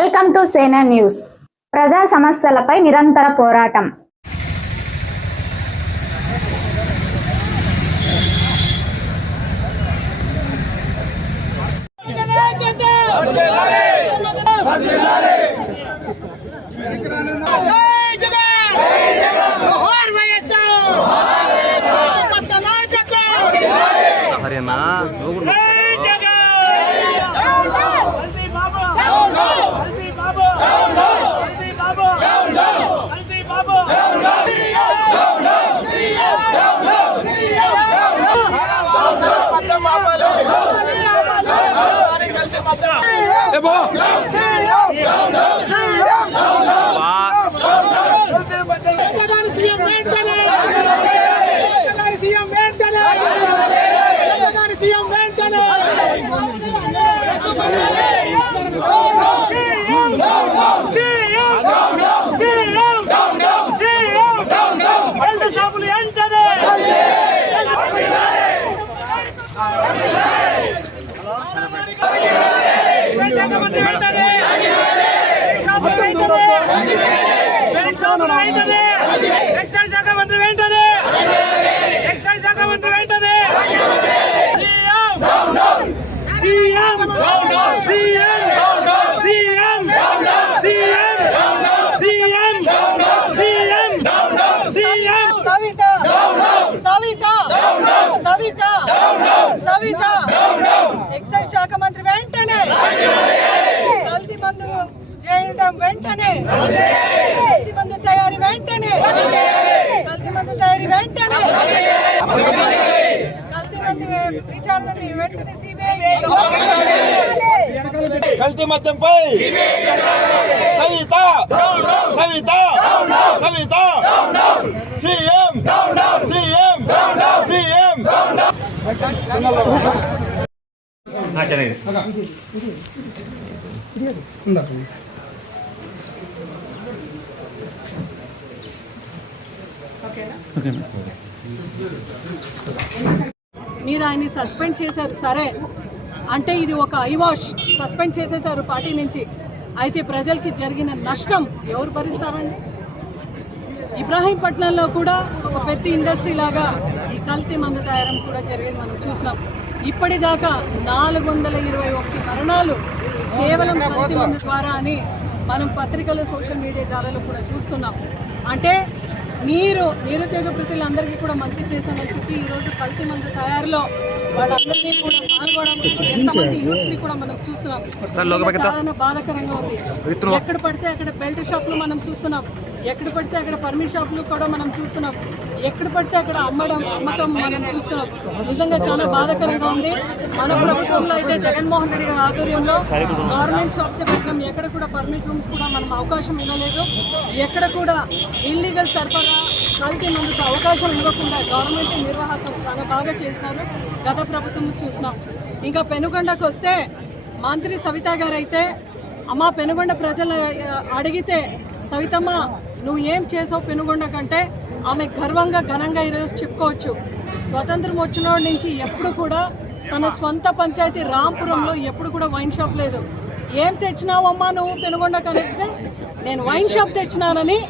Welcome to సేనా news. ప్రజా సమస్యలపై నిరంతర పోరాటం. Go, go, go, go, go. Yeah. బా ఎక్సైజ్ శాఖ మంత్రి వెంటనే ఎక్సైజ్ శాఖ మంత్రి వెంటనే CM CM CM CM CM CM CM Savitha Savitha Savitha Savitha excise శాఖ మంత్రి వెంటనే కల్తీ మందు చేయడం వెంటనే కల్తీ మందు తయారీ వెంటనే కల్తీ మందు తయారీ వెంటనే కల్తీ మందు విచారణని వెంటనే సిబిఐ కల్తీ మద్యంపై Kavitha Kavitha Kavitha CM CM CM మీరు ఆయన్ని సస్పెండ్ చేశారు సరే. అంటే ఇది ఒక ఐవాష్ సస్పెండ్ చేసేశారు పార్టీ నుంచి. అయితే ప్రజలకి జరిగిన నష్టం ఎవరు భరిస్తారండి? ఇబ్రాహీంపట్నంలో కూడా ఒక పెద్ద ఇండస్ట్రీ లాగా ఈ కల్తీ మందు తయారం కూడా జరిగింది మనం చూసినాం. ఇప్పటిదాకా నాలుగు వందల ఇరవై ఒకటి మరణాలు కేవలం కల్తీ మందు ద్వారా అని మనం పత్రికలు సోషల్ మీడియా జాలలో కూడా చూస్తున్నాం. అంటే మీరు నిరుద్యోగ ప్రజలందరికీ కూడా మంచి చేశానని చెప్పి ఈరోజు కల్తీ మందు తయారీలో వాళ్ళందరినీ కూడా పాల్గొనడం ఎంతమంది యూస్ని కూడా మనం చూస్తున్నాం. చాలా బాధాకరంగా ఉంది. ఎక్కడ పడితే అక్కడ బెల్ట్ షాపులు మనం చూస్తున్నాం. ఎక్కడ పడితే అక్కడ పర్మిట్ షాపులు కూడా మనం చూస్తున్నాం. ఎక్కడ పడితే అక్కడ అమ్మడం అమ్మకం మనం చూస్తున్నాం. నిజంగా చాలా బాధాకరంగా ఉంది. మన ప్రభుత్వంలో అయితే జగన్మోహన్ రెడ్డి గారి ఆధ్వర్యంలో గవర్నమెంట్ షాప్స్ పెట్టడం ఎక్కడ కూడా పర్మిట్ రూమ్స్ కూడా మనం అవకాశం ఇవ్వలేదు. ఎక్కడ కూడా ఇల్లీగల్ సరఫరా కల్తీ మందుకు అవకాశం ఇవ్వకుండా గవర్నమెంట్ నిర్వాహకం చాలా బాగా చేసినారు. గత ప్రభుత్వం చూసినాం. ఇంకా పెనుగొండకు వస్తే మంత్రి సవిత గారు అయితే అమ్మ పెనుగొండ ప్రజలు అడిగితే సవితమ్మ నువ్వు ఏం చేసావు పెనుగొండ కంటే ఆమె గర్వంగా ఘనంగా ఈరోజు చెప్పుకోవచ్చు. స్వతంత్రం వచ్చిన నుంచి ఎప్పుడు కూడా తన స్వంత పంచాయతీ రాంపురంలో ఎప్పుడు కూడా వైన్ షాప్ లేదు. ఏం తెచ్చినావమ్మా నువ్వు పెనుగొండ కనిపితే నేను వైన్ షాప్ తెచ్చినానని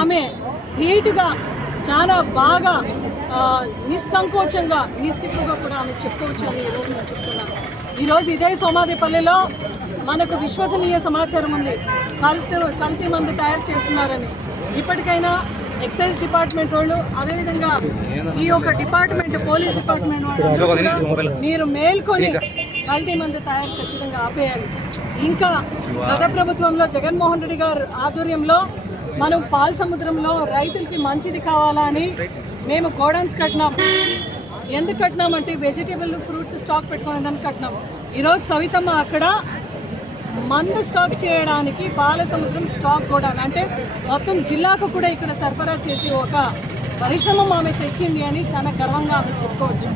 ఆమె ధీటుగా చాలా బాగా నిస్సంకోచంగా నిస్సిగ్గుగా కూడా ఆమె చెప్పుకోవచ్చు అని ఈరోజు నేను చెప్తున్నాను. ఈరోజు ఇదే సోమాదిపల్లిలో మనకు విశ్వసనీయ సమాచారం ఉంది. కల్తీ కల్తీ మందు తయారు చేస్తున్నారని. ఇప్పటికైనా ఎక్సైజ్ డిపార్ట్మెంట్ వాళ్ళు అదేవిధంగా ఈ యొక్క డిపార్ట్మెంట్ పోలీస్ డిపార్ట్మెంట్ వాళ్ళు మీరు మేల్కొని కల్తీ మందు తయారు ఖచ్చితంగా ఆపేయాలి. ఇంకా గత ప్రభుత్వంలో జగన్మోహన్ రెడ్డి గారు ఆధ్వర్యంలో మనం పాల సముద్రంలో రైతులకి మంచిది కావాలా అని మేము గోడౌన్స్ కట్టినాం. ఎందుకు కట్టినామంటే వెజిటేబుల్ ఫ్రూట్స్ స్టాక్ పెట్టుకునేదానికి కట్టినాం. ఈరోజు సవితమ్మ అక్కడ మందు స్టాక్ చేయడానికి పాల సముద్రం స్టాక్ కూడా అంటే మొత్తం జిల్లాకు కూడా ఇక్కడ సరఫరా చేసి ఒక పరిశ్రమ ఆమె తెచ్చింది అని చాలా గర్వంగా ఆమె చెప్పుకోవచ్చు.